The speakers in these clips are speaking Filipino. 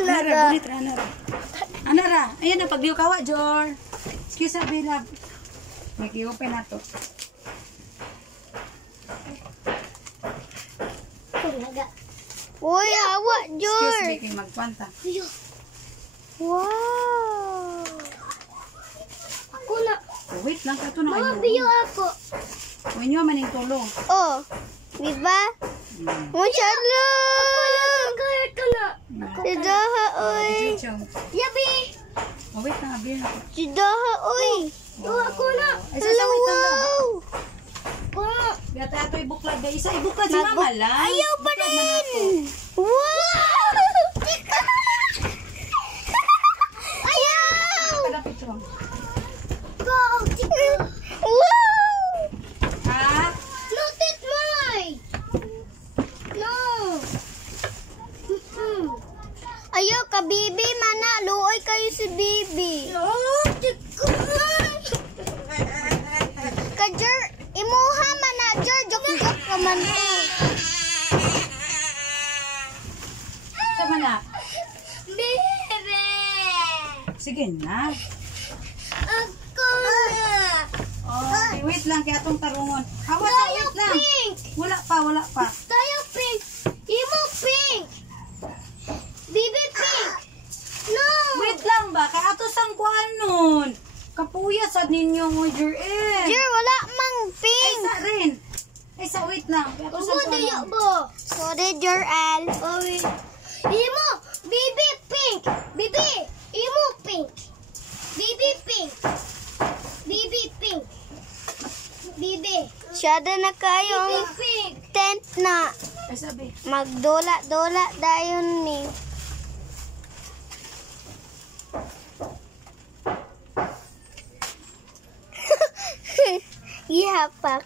Anara, bunit ra, anara. Anara, ayan na, pag kawa, Jor. Excuse me, love. May i-open na to. Uy, awa, Jor. Excuse me, kayo magkwanta. Wow. Ako na. Oh, wait lang, ito na. Mama, biyo ako. Huwag nyo maning tulong. Oh, di ba? Masyadong. Ako na. Sidaha, oy. Yabi. Oh, wait lang, abir na. Sidaha, oy. Ako na. Ay, sasawit na lang. Wow. Biyata ito ibuklad. Isa ibuklad si mama lang. Ayaw pa rin. Wow. Ayaw. Kalapit ko. Wow. Ha? Not it mine. No. Ayaw ka, Bibi. Mana, luoy kayo si Bibi. No, Kajer, imuha manager, jok-jok ka man to. Sama na. Bibi. Sige na. Ako na. Oh, wait lang kaya itong tarungon. Hawa sa Tayo wait lang. pink. Wala pa, wala pa. Tayo pink. Imo pink. Bibi pink. No. Wait lang ba? Kaya ato sang kuan nun. Kapuya sa ninyo mo, Jer. Jer, wala mang Ay, pink. sa rin. Ay, sa wait lang. Kaya ato sang kuan nun. Sorry, Joel. Imo, Bibi pink. Bibi, imo pink. Bibi pink. Bibi pink. Bibi. Siyada na kayong tent na. Ay, sabi. Magdola-dola dayon ni. Ihapak.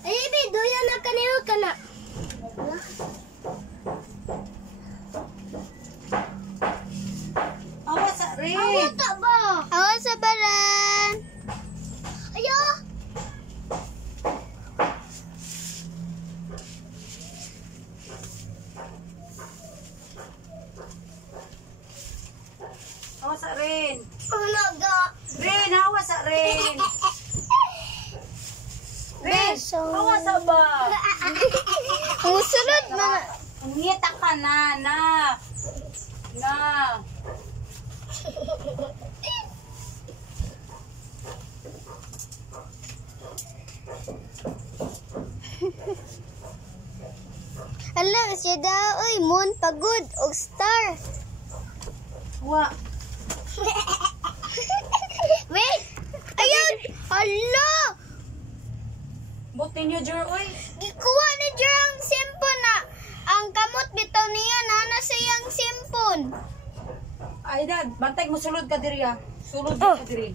Ay, Bibi, doya na kanino ka na. Awa sa rin. Awata ba? Awa sa baran. Ayo. Awa sa rin. Unaga. Rin, awa sa rin. Rin, awa sa ba? Musulod na. Ngita ka na. Ala, siya daoy, moon, pagod, og star. Wa. Wait! Ayun! Hala! Buti nyo, Jer, oy. Gikuha ni Jer ang simpon na. Ang kamot bitaw niya, nana siyang simpon. Ay, dad, bantay mo sulod ka diri, ha. Sulod ka diri.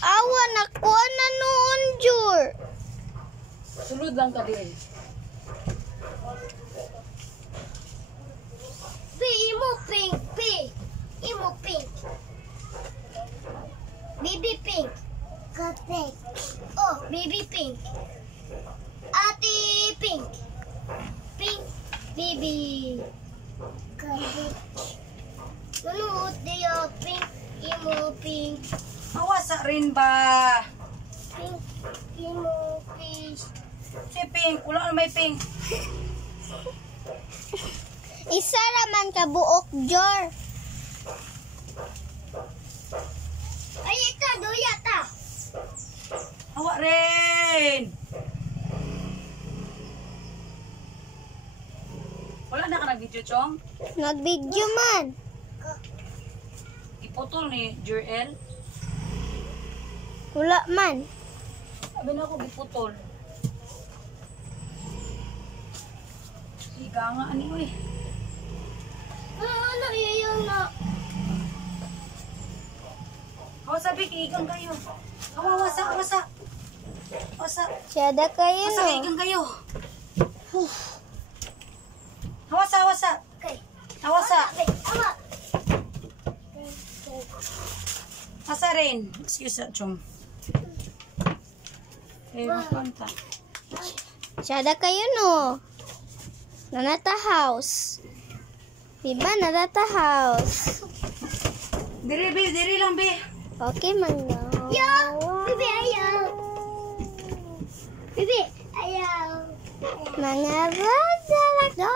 Awa, nakuha na noon, Jer. Sulod lang ka diri. Imo pink, pink. Imo pink. Baby pink. Pink. Oh, baby pink. Ate pink. Pink. Baby. Pink. Nanood niya pink. Imo pink. Awa sa rin ba? Pink. Imo pink. Si Pink, wala na may Pink. Isa raman ka buok, Jor. Ay, ito, duya ta. Awa rin. Wala na ka nag-video, Chong? Nag-video man. Iputol ni Jurel. Wala man. Sabi na ako, iputol. Higa nga, ano eh. Ano iyon na? Awa sabi, kiigang kayo. Awa, wasa. Wasa. Siyada kayo, Wasa, no? kiigang kayo. Wasa. Okay. Awasa. Awa. Asa rin. Excuse me, Chong. Eh, magpanta. Siyada kayo, no? Nanata house. Diba na the house? Diri lang, be. Okay, Mangga. Yo! Bibi, ayaw! Bibi, ayaw! Mga bata, nagdolak na!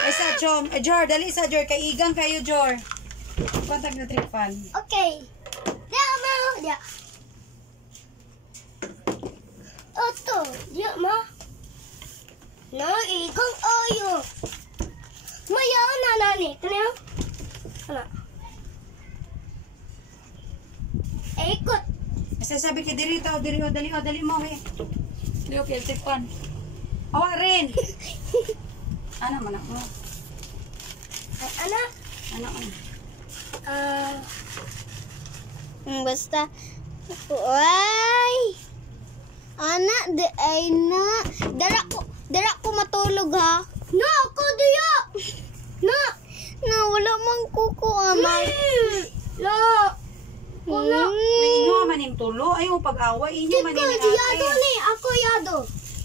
Ay, sa Chom. Jor, dali sa Jor. Kay Igang kayo, Jor. Kontag na trick fan. Okay. Diya, ma. Diya. Oto. Diya, ma. Na, ikong ayo. Maya na, nani. Kanya? Ano? Ikot. Sasabi ka diri tao, dali mo, he. Dali, okay, trick fan. Awa rin. Ano, manak mo? Ay, ano? Ano? Basta. Ay. Anak, di ay na. Dara ko matulog ha. No, ako diya. No. No, wala mang kuko ama. No. Wala. Inyo man yung tulo. Ay, mo pag-awa. Inyo man Ikaw, ni yado ate. ni. Ako yado.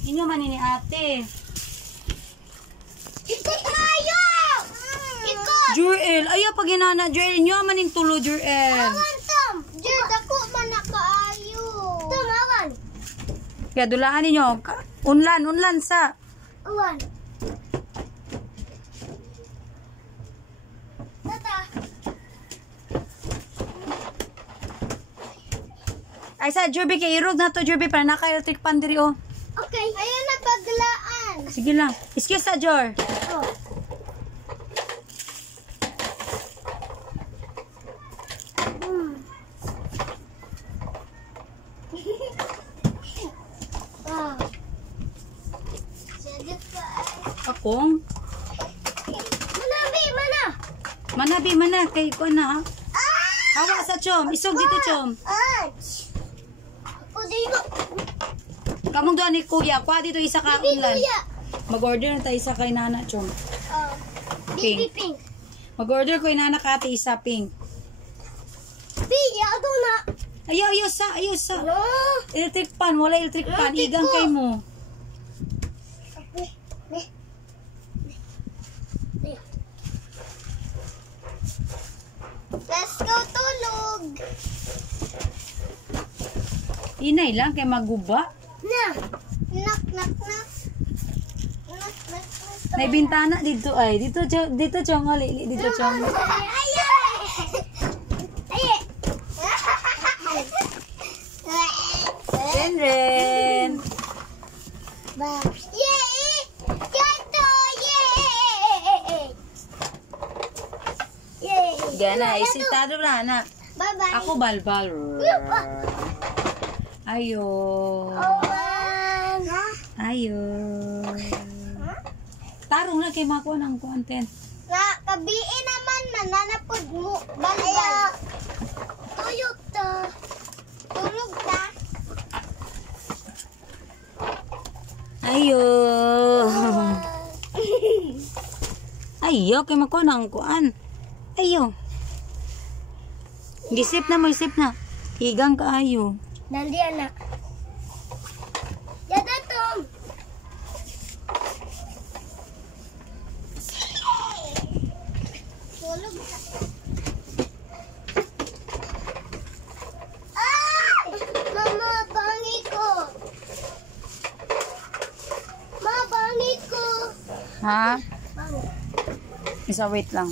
Inyo man ni ate. Ikot tayo. Ikot. Jurel, ayaw pag inana. Jurel, inyo man yung tulo, Jurel. Awan, Tom. Jud, ako man nakaayo. Tom, awan. Kaya dulaan ninyo. Unlan sa. Awan. Tata. Ay sa, Jurby, kay irog na to, Jurby, para naka-electric pan diri, oh. Okay. Ayun na paglaan. Sige lang. Excuse sa, Jor. Oh. Wow. Sige pa. Akong. Manabi, mana. Manabi, mana. Kay ko na, ha? Hawa sa, Chom. Isog dito, Chom. Ach. O, diba? Kamong doon ni Kuya. Kwa dito isa ka Bibi, unlan. kuya. Mag-order na tayo isa kay Nana, Chom. Oh. Bibi pink. Mag-order ko yung Nana Kati isa pink. Bibi, ato na. Ayaw sa. No. Electric pan. Wala electric pan. Electric Igang po. kay mo. Let's go tulog. Inay lang kay maguba. Na. Knock, knock, knock. Knock, knock, knock. May bintana dito ay. Dito Chong. Oli. Dito Chong. Ay! Ren. Yay! Gato! Yay! Yay! Gana. Isitado na na. Bye-bye. Ako balbal. Ayo. Awan. Ayo. Tarong na kay mako ng content. Na, kabiin naman nananapod mo. Balbal. Tuyok to. Tulog ta. Ayo. Ayo kay mako ng kuan. Ayo. Gisip na mo, isip na. Higang ka ayo. Nandi anak. Yada Tom. Tulog ka. Ay! Mama, bangi ko. Ma, bangi ko. Ha? Bangi. Isa wait lang.